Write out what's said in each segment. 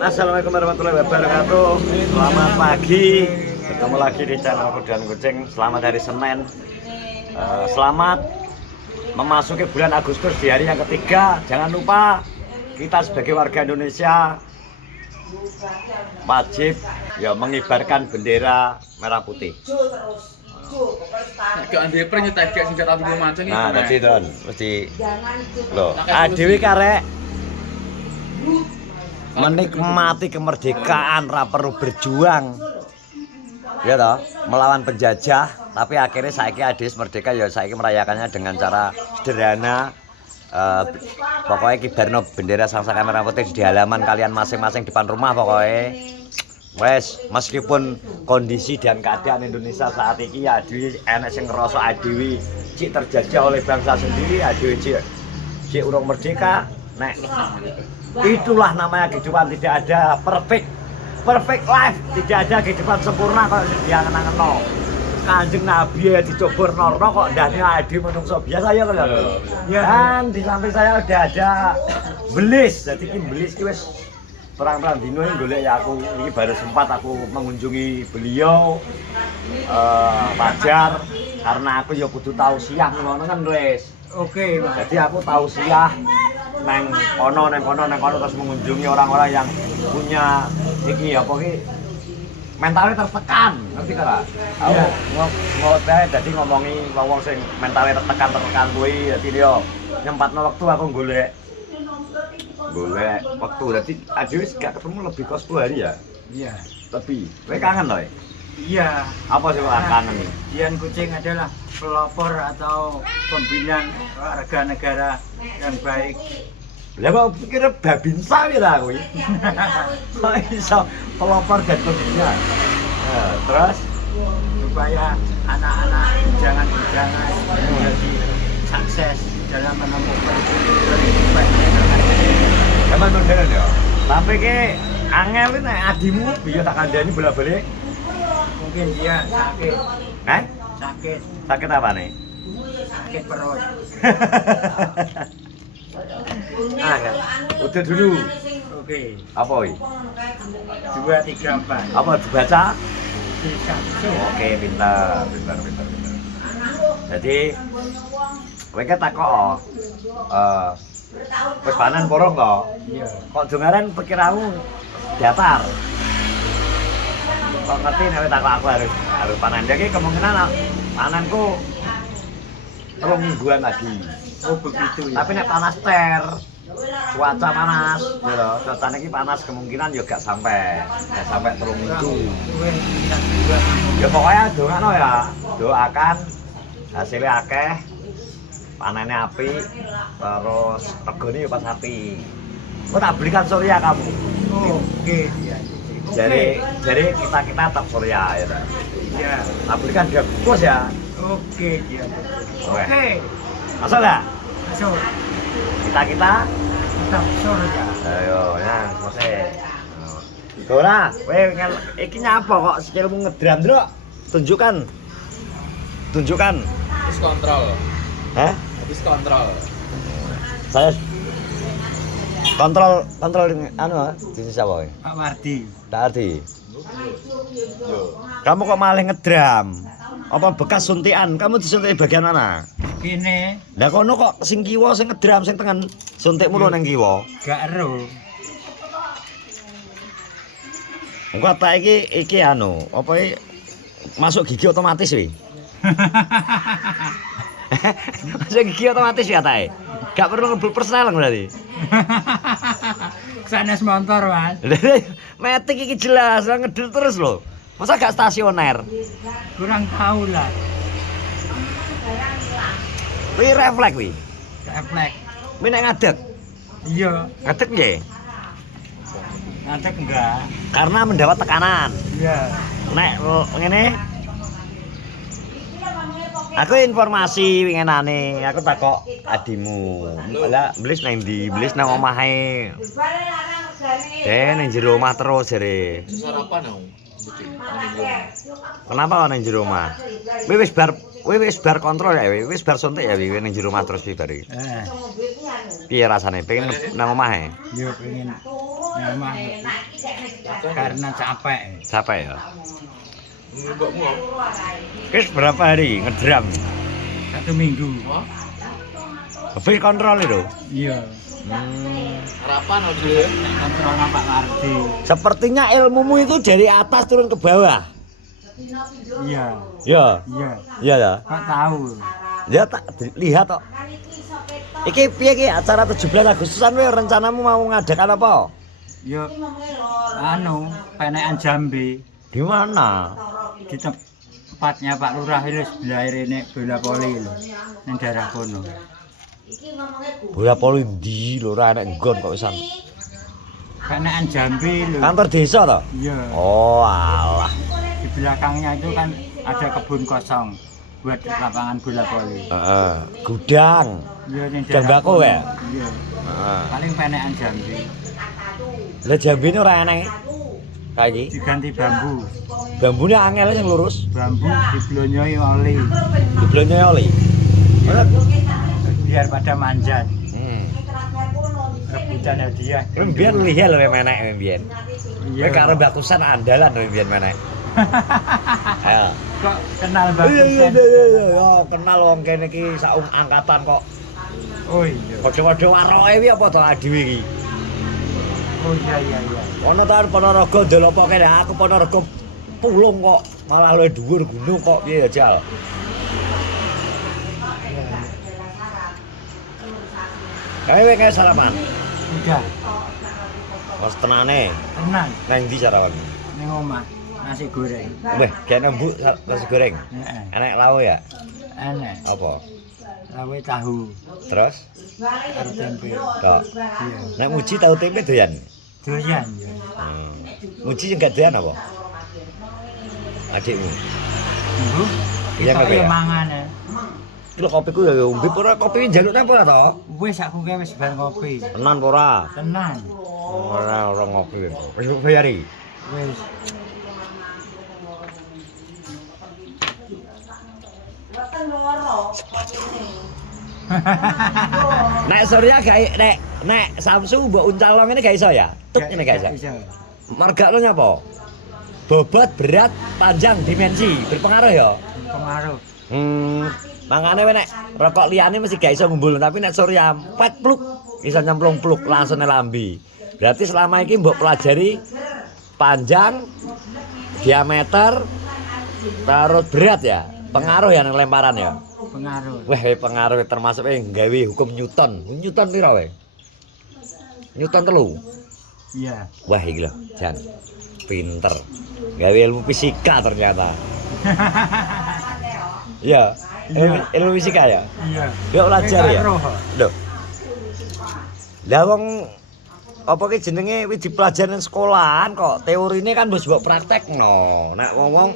Assalamualaikum warahmatullahi wabarakatuh. Selamat pagi. Ketemu lagi di channel Kuda dan Kucing. Selamat hari Senin. Selamat memasuki bulan Agustus di hari yang ketiga. Jangan lupa kita sebagai warga Indonesia wajib ya mengibarkan bendera merah putih. Nah, tadi don, mesti loh. Adewi karek menikmati kemerdekaan, ra perlu berjuang, ya toh, melawan penjajah. Tapi akhirnya saiki Adis merdeka ya saiki merayakannya dengan cara sederhana. Pokoknya kibarno bendera Sangsa Merah Putih di halaman kalian masing-masing depan rumah pokoknya. Wes, meskipun kondisi dan keadaan Indonesia saat ini Adwi enek sing ngerasa Adwi cik terjajah oleh bangsa sendiri, Adwi cik urung merdeka. Nek itulah namanya kehidupan, tidak ada perfect life, tidak ada kehidupan sempurna kalau dia ngenang-ngenang. Kanjeng Nabi ya dicobor norno kok ndane Adwi menungso biasa ya kan. Dan di samping saya udah ada Belis. Jadi ini Belis ki wis perang-perang dino ini golek ya aku ini baru sempat aku mengunjungi beliau Fajar karena aku ya kudu tausiah ngono kan wis. Oke, Mas. Jadi aku tausiah neng kono terus mengunjungi orang-orang yang punya iki apa ki mentalnya tertekan, ngerti kan? Aku ngobae dadi ngomongi wong sing mentalnya tertekan kuwi dadi yo nyempatno waktu aku golek waktu dadi Adwi gak ketemu lebih kos 10 hari ya? Iya. Tapi kowe kangen loh. Iya. Apa sih kangen nih? Dian Kucing adalah pelopor atau pembinaan warga negara yang baik. Lah kok pikir babinsa ya aku iki. Kok iso pelopor dan pembinaan. Terus Supaya anak-anak jangan menjadi sukses dalam menemukan kehidupan. zaman modern ya. Tapi ki angel nek adimu biyo tak kandhani bola-balik. Mungkin dia sakit. Sakit. Sakit apa nih? Sakit perut. Angel. Udah dulu. Oke. Apa iki? 2, 3, 4. Apa dibaca? Bisa. Oke, pintar. Jadi kowe ki takok wis panen porong kok. Iya. Kok dengaran pikiranmu datar. Kok ngerti nek takok aku harus panen. Jadi kemungkinan panenku 3 mingguan lagi. Oh begitu ya. Tapi nek panas cuaca panas, ya loh. Cuaca ini panas kemungkinan ya gak sampai 3 minggu. Ya pokoknya doakan ya, doakan hasilnya akeh, panennya api, terus regane ya pas api. Kau tak belikan Surya kamu. Oke. Jadi kita tetap Surya ya. Iya. Tak belikan dia bungkus ya. Oke dia. Oke. Masuk ya? Masuk. Kita Tetap Surya. ayo nah selesai. Dora, iki nyapa kok skillmu ngedram ndruk? Tunjukkan. Habis kontrol. Hah? Habis kontrol. Saya kontrol anu jenis apa ini? Pak Wardi. Tak arti. Kamu kok malah ngedram? Apa bekas suntikan? Kamu disuntik bagian mana? Gini. Lah kono kok sing kiwa sing ngedram sing tengen suntik mulu nang kiwa. Gak ero. Engko tak iki anu, apa iki masuk gigi otomatis wi. Masuk gigi otomatis ya tae. Gak perlu ngebul personal berarti. Sanes motor, Mas. Metik iki jelas, ngedul terus lho. Masa gak stasioner? Kurang tahu lah. Kuwi refleks wi. Refleks. Kuwi nek ngadeg. Iya. Ngadeg nggih. Ngadeg enggak? Karena mendapat tekanan. Iya. Nek ngene aku informasi winginane, aku takok adimu. Lah Belis nang ndi? Belis nang omahe. Nang jero omah terus jare. Sarapan aku. Kenapa nang jero omah? Kowe wis bar kontrol ya, wis bar suntik ya nang jero omah terus iki bari. Piye rasane? Pengen nang omahe? Yo pengen Memang karena capek. Capek ya. Mbokmu. Wis berapa hari ngedram? 1 minggu. Habis kontrol itu. Iya. Harapan aja ya. Kontrol Pak Kardi. Sepertinya ilmumu itu dari atas turun ke bawah. Iya. Ya, Iya. iya ya. Kok tahu? Ya tak lihat kok. Iki piye iki acara 17 Agustusan kowe rencanamu mau ngadakan apa? Yo penekan Jambi Di mana? di tempatnya Pak Lurah itu sebelah rene bola poli lho. Ning daerah kono. Bola poli ndi lho ora enek nggon kok wisan. Penekan Jambi lho. Kantor desa toh? Iya. Oh, alah. Di belakangnya itu kan ada kebun kosong buat lapangan bola poli. Heeh, gudang. Iya ning Gudang daerah bako kono. ya? Iya. Heeh. Paling penekan Jambi. Lah jambine ora enek. Kayak iki. Diganti bambu. Bambune angel sing lurus. Bambu diblonyoi oli. Diblonyo oli. Biar pada manjat. Hmm. Rebutan hadiah. Mbiyen lihel kowe menek mbiyen. Iya. Kowe karo bakusan andalan kowe mbiyen menek. Ayo. Kok kenal Iya bagusan? iya. Oh, kenal wong kene iki saung angkatan kok. Oh iya. Padha-padha waroke iki apa to adiwe iki? Oh iya. Ono ta Ponorogo ndol apa kene aku Ponorogo pulung kok, malah luwih dhuwur gunung kok piye ya Jal. Kae wis sarapan. Udah, Mas tenane, tenang. nang ndi sarapan? Ning omah nasi goreng. Weh, kene mbuk nasi goreng. Heeh. Enek lauk ya? Enak. Apa? Lawe tahu, Terus? karo tempe. Tok. Iya. Nek muji tahu tempe doyan. Doyan ya. Muji sing gak doyan apa? Adikmu. Ibu. Iya, Kita Kak, ya? mangan ya. Iki lho kopiku ya umbi ora kopi njaluk nang ora to? Wis aku ki wis bar ngopi. Tenan apa ora? Tenang. Ora ngopi. Wis bayari. Wis. Nek Surya gak nek Samsu mbok uncal ngene gak iso ya? Tuk ngene gak iso. Marga lo nyapa? Bobot, berat, panjang, dimensi berpengaruh ya? Pengaruh. Makanya nek rokok liyane mesti gak iso ngumbul, tapi nek Surya pet pluk iso nyemplung pluk langsung nang lambi. Berarti selama ini mbok pelajari panjang, diameter, terus berat ya? Pengaruh ya nang lemparan ya? Pengaruh. Wah, pengaruh termasuk nggawe hukum Newton. Newton pira wae? Newton 3. Iya. Wah, iki lho, Jan. Pinter. Gawe ilmu fisika ternyata. Iya. Ilmu fisika ya? Iya. Yo belajar ya. Roh. Loh. Lah wong apa ki jenenge wis dipelajari nang sekolahan kok. Teorine kan wis mbok praktekno. Nek wong-wong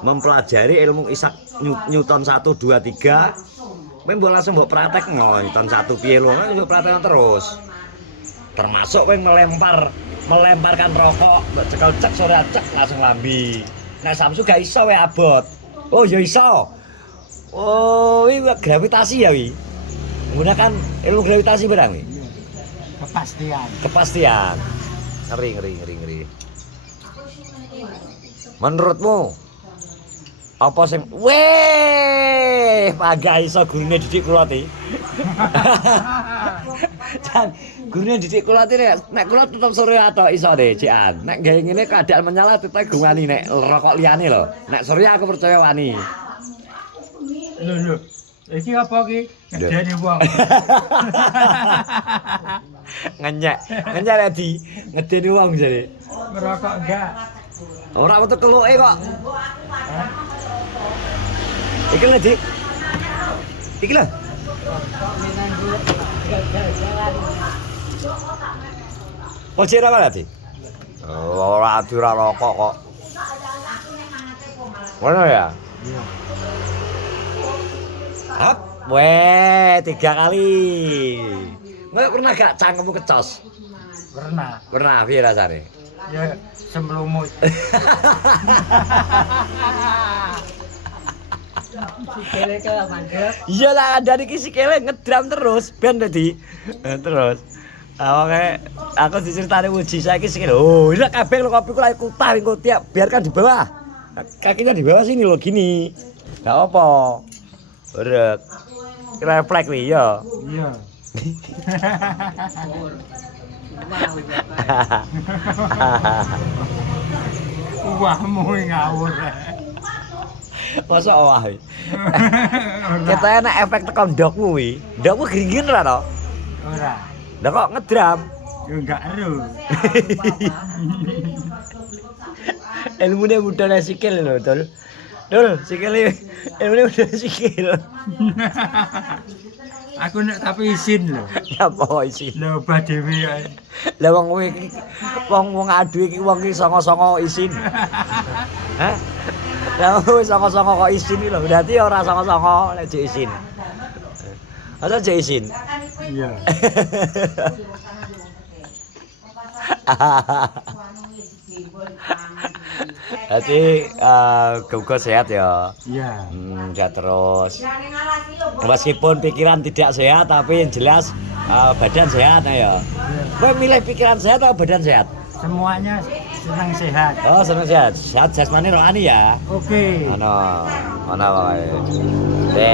mempelajari ilmu Isaac Newton 1 2 3, kowe mbok langsung mbok praktekno Newton 1 piye lho, mbok praktekno terus. Termasuk kowe melemparkan rokok, mbok cekel cek sore cek langsung lambi. Nah Samsu gak iso wae abot. Oh ya iso. Oh, ini gravitasi ya wi. Menggunakan ilmu gravitasi barang wi. Kepastian. Kepastian. Ngeri. Menurutmu apa sing weh pagah iso gurune didik kula ti. Jan gurune didik kula ti nek kula tetep Surya tok iso deh cikan. Nek gawe ngene keadaan menyala tetep gumani nek rokok liyane lho. Nek Surya aku percaya wani. Lho. Iki apa ki? Ngedeni wong. Ngenyek lagi ngedeni wong jare. Merokok enggak? Ora metu keluke kok. Iki lho, Dik. Iki lho. Pojok apa Dik? Ora ora rokok kok. Ngono ya? Iya. Hop, weh 3 kali. Kowe pernah gak cangkemmu kecos? Pernah. Pernah, piye rasane? Ya semlumut. Sikile kok mandek. Iya lah, dari sikile ngedram terus, ben tadi. Terus. Oke, aku diceritani Uji saiki sikil. Oh, ini kabeh lo kopi ku lagi kutah engko tiap biarkan di bawah. Kakinya di bawah sini lo gini. Enggak apa. Urek. Refleks wi ya. Iya. Wahmu ngawur. Masa owah. Kita enak efek tekan ndokmu wi. Ndokmu gringin ra to? Ora. Lah kok ngedram? Yo enggak ero. Ilmune budal sikil lho, Dul. Dul, sikile ilmune budal sikil. Aku nek tapi izin lho. Ya apa isin? Lho obah dhewe ya. Lah wong kowe iki wong adu iki wong iki songo-songo isin. Hah? Lah wong songo-songo kok isin iki lho. Berarti ora songo-songo nek jek isin. Asa jek isin. Iya. Jadi Gugo sehat ya. Iya. Sehat terus. Meskipun pikiran tidak sehat tapi yang jelas badan sehat ya. Kowe milih pikiran sehat atau badan sehat? Semuanya senang sehat. Oh, senang sehat. Sehat jasmani rohani ya. Oke. Ono pokoke.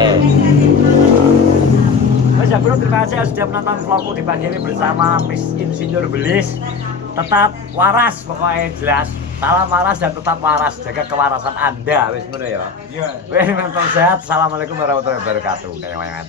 Mas ya bro, terima kasih sudah menonton vlogku di pagi ini bersama Miss Insinyur Belis. Tetap waras pokoknya jelas. Salam waras dan tetap waras. Jaga kewarasan Anda. Wis ngono ya. Iya. Wis mental sehat. Assalamualaikum warahmatullahi wabarakatuh. Kayak